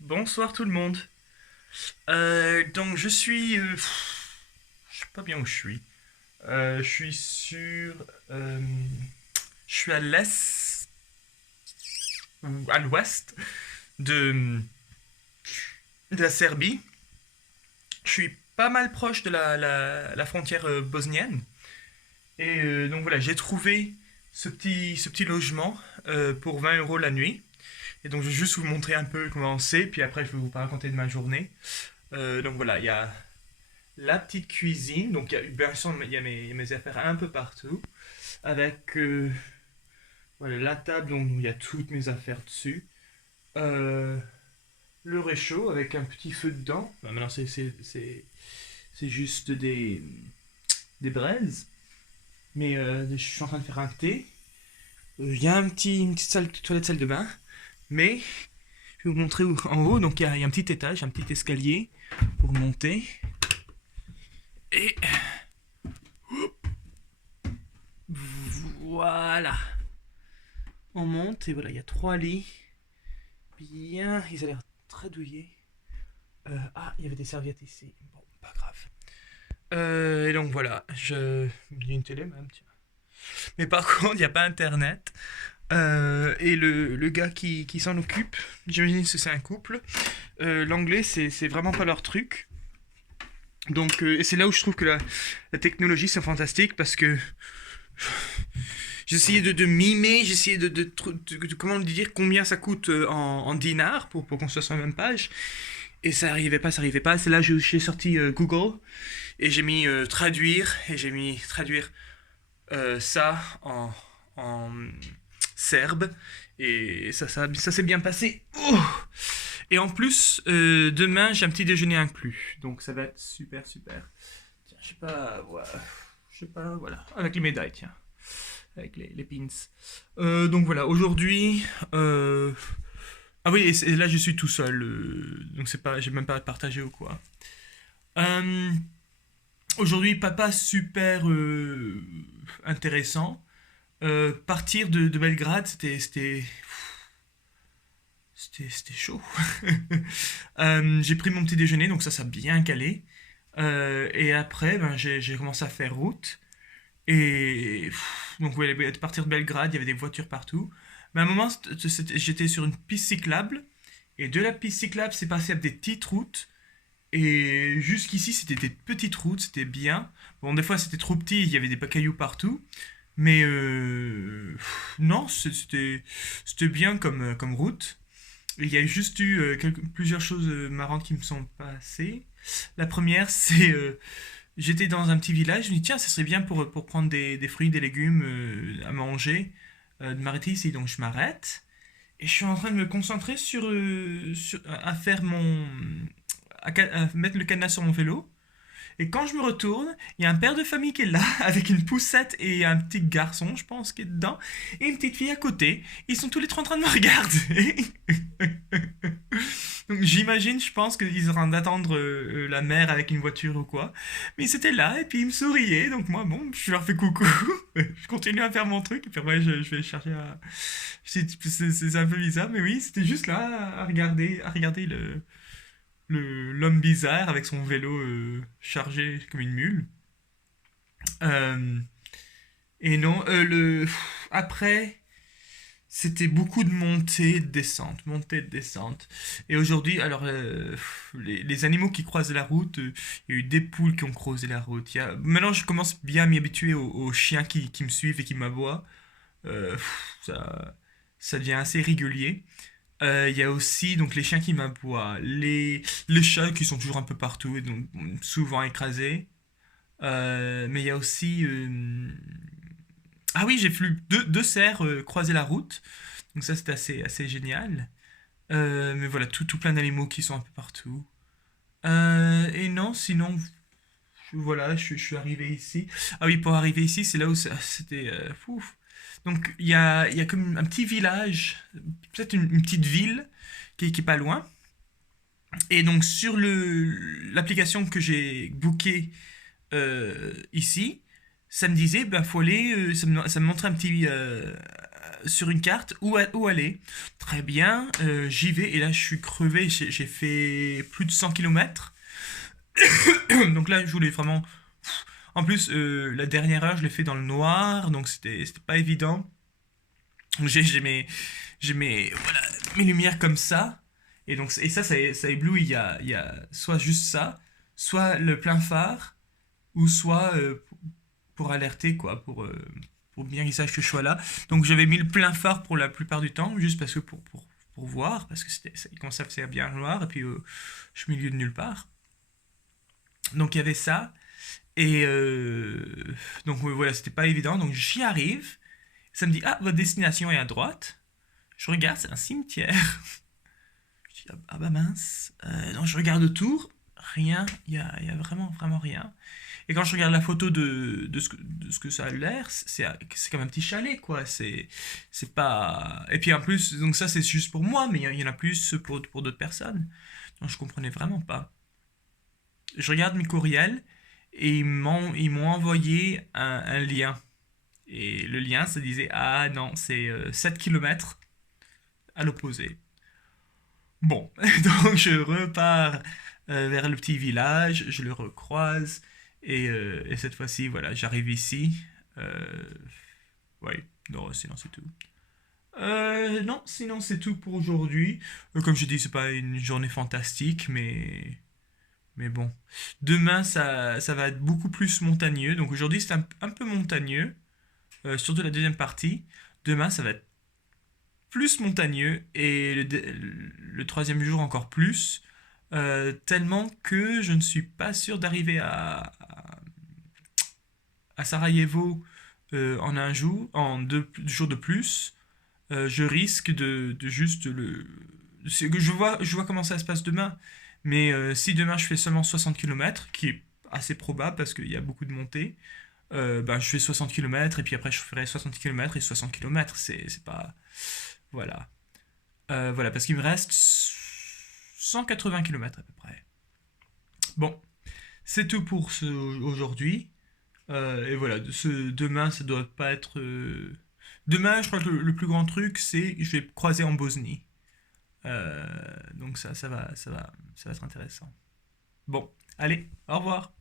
Bonsoir tout le monde. Donc je sais pas bien où je suis. Je suis euh, je suis à l'est ou à l'ouest de, de la Serbie. Je suis pas mal proche de la frontière bosnienne. Et donc voilà, j'ai trouvé ce petit logement pour 20 euros la nuit. Et donc je vais juste vous montrer un peu comment c'est, puis après je vais vous raconter de ma journée. Donc voilà, il y a la petite cuisine. Donc, bien sûr, il y a mes affaires un peu partout. Avec voilà, la table, donc il y a toutes mes affaires dessus. Euh, le réchaud avec un petit feu dedans. Bah, maintenant, c'est juste des braises. Mais je suis en train de faire un thé. Il y a une petite toilette, salle de bain. Mais je vais vous montrer en haut. Donc, il y a un petit étage, un petit escalier pour monter. Et voilà. On monte et voilà, il y a trois lits. Bien, ils ont l'air très douillés. Il y avait des serviettes ici. Bon, pas grave. Et donc voilà, il y a une télé même, tiens. Mais par contre, il n'y a pas internet. Et le gars qui s'en occupe, j'imagine que c'est un couple. L'anglais, c'est vraiment pas leur truc. Donc, et c'est là où je trouve que la technologie, c'est fantastique parce que j'essayais de mimer, j'essayais comment dire combien ça coûte en dinars pour qu'on soit sur la même page. Et ça arrivait pas, ça arrivait pas. C'est là que j'ai sorti Google et j'ai mis traduire et j'ai mis traduire ça en serbe et ça s'est bien passé. Oh, et en plus, demain j'ai un petit déjeuner inclus, donc ça va être super super. Tiens, je sais pas, ouais, je sais pas, voilà, avec les médailles, tiens, avec les pins. Donc voilà, aujourd'hui, ah oui, et là je suis tout seul, donc c'est pas, j'ai même pas partagé ou quoi. Euh, Aujourd'hui, papa super intéressant. Partir de Belgrade, c'était chaud. J'ai pris mon petit déjeuner, donc ça a bien calé. Et après, ben, j'ai commencé à faire route. Et donc, ouais, à partir de Belgrade, il y avait des voitures partout. Mais à un moment, j'étais sur une piste cyclable. Et de la piste cyclable, c'est passé à des petites routes. Et jusqu'ici, c'était des petites routes, c'était bien. Bon, des fois, c'était trop petit, il y avait des cailloux partout. Mais non, c'était bien comme route. Il y a juste eu plusieurs choses marrantes qui me sont passées. La première, c'est j'étais dans un petit village, je me dis tiens, ça serait bien pour prendre des fruits, des légumes à manger, de m'arrêter ici. Donc je m'arrête et je suis en train de me concentrer à faire à mettre le cadenas sur mon vélo. Et quand je me retourne, il y a un père de famille qui est là, avec une poussette et un petit garçon, je pense, qui est dedans, et une petite fille à côté. Ils sont tous les trois en train de me regarder. Donc j'imagine, je pense qu'ils sont en train d'attendre la mère avec une voiture ou quoi. Mais ils étaient là, et puis ils me souriaient, donc moi, bon, je leur fais coucou. Je continue à faire mon truc, et puis après, je vais chercher à... C'est un peu bizarre, mais oui, c'était juste là, à regarder l'homme bizarre avec son vélo chargé comme une mule. Euh, et non, après, c'était beaucoup de montée, de descente. Et aujourd'hui, alors, les animaux qui croisent la route, il y a eu des poules qui ont croisé la route. Maintenant, je commence bien à m'y habituer aux chiens qui me suivent et qui m'aboient. Ça devient assez régulier. Il y a aussi donc les chiens qui m'aboient, les chats qui sont toujours un peu partout et donc souvent écrasés. Mais il y a aussi ah oui, j'ai vu deux cerfs croiser la route, donc ça c'était assez génial. Mais voilà, tout plein d'animaux qui sont un peu partout. Et non, sinon voilà, je suis arrivé ici. Ah oui, pour arriver ici, c'est là où c'était fou. Donc il y a comme un petit village, peut-être une petite ville qui est pas loin. Et donc sur l'application que j'ai bookée ici, ça me disait, bah, faut aller, ça me montrait un petit sur une carte où aller. Très bien, j'y vais et là je suis crevé, j'ai fait plus de 100 kilomètres. Donc là je voulais vraiment... En plus, la dernière heure je l'ai fait dans le noir, donc c'était pas évident. Donc voilà, mes lumières comme ça. Et donc et ça éblouit, il y a soit juste ça, soit le plein phare, ou soit pour alerter, quoi, pour bien qu'ils sachent que je suis là. Donc j'avais mis le plein phare pour la plupart du temps, juste parce que pour voir, parce que il commençait à faire bien noir, et puis je suis au milieu de nulle part. Donc il y avait ça, et donc voilà, c'était pas évident, donc j'y arrive, ça me dit, ah, votre destination est à droite. Je regarde, c'est un cimetière. Je dis, ah bah mince. Non, je regarde autour, rien, il y a vraiment, vraiment rien. Et quand je regarde la photo de ce que ça a l'air, c'est comme un petit chalet, quoi. C'est pas. Et puis en plus, donc ça c'est juste pour moi, mais il y en a plus pour d'autres personnes. Donc je comprenais vraiment pas. Je regarde mes courriels et ils m'ont envoyé un lien. Et le lien, ça disait, ah non, c'est 7 km à l'opposé. Bon, donc je repars vers le petit village, je le recroise, et cette fois-ci, voilà, j'arrive ici. Euh, ouais, non, sinon c'est tout. Non, sinon c'est tout pour aujourd'hui. Comme je dis, c'est pas une journée fantastique, mais bon. Demain, ça va être beaucoup plus montagneux. Donc aujourd'hui, c'est un peu montagneux, surtout la deuxième partie. Demain, ça va être plus montagneux et le troisième jour encore plus, tellement que je ne suis pas sûr d'arriver à Sarajevo en un jour, en 2 jours de plus. Je risque de juste que je vois comment ça se passe demain, mais si demain je fais seulement 60 km, qui est assez probable parce qu'il y a beaucoup de montées, ben, je fais 60 km et puis après je ferai 60 km et 60 km. C'est pas. Voilà. Voilà, parce qu'il me reste 180 km à peu près. Bon, c'est tout pour aujourd'hui. Et voilà, demain, ça doit pas être. Demain, je crois que le plus grand truc, c'est je vais croiser en Bosnie. Donc ça va être intéressant. Bon, allez, au revoir.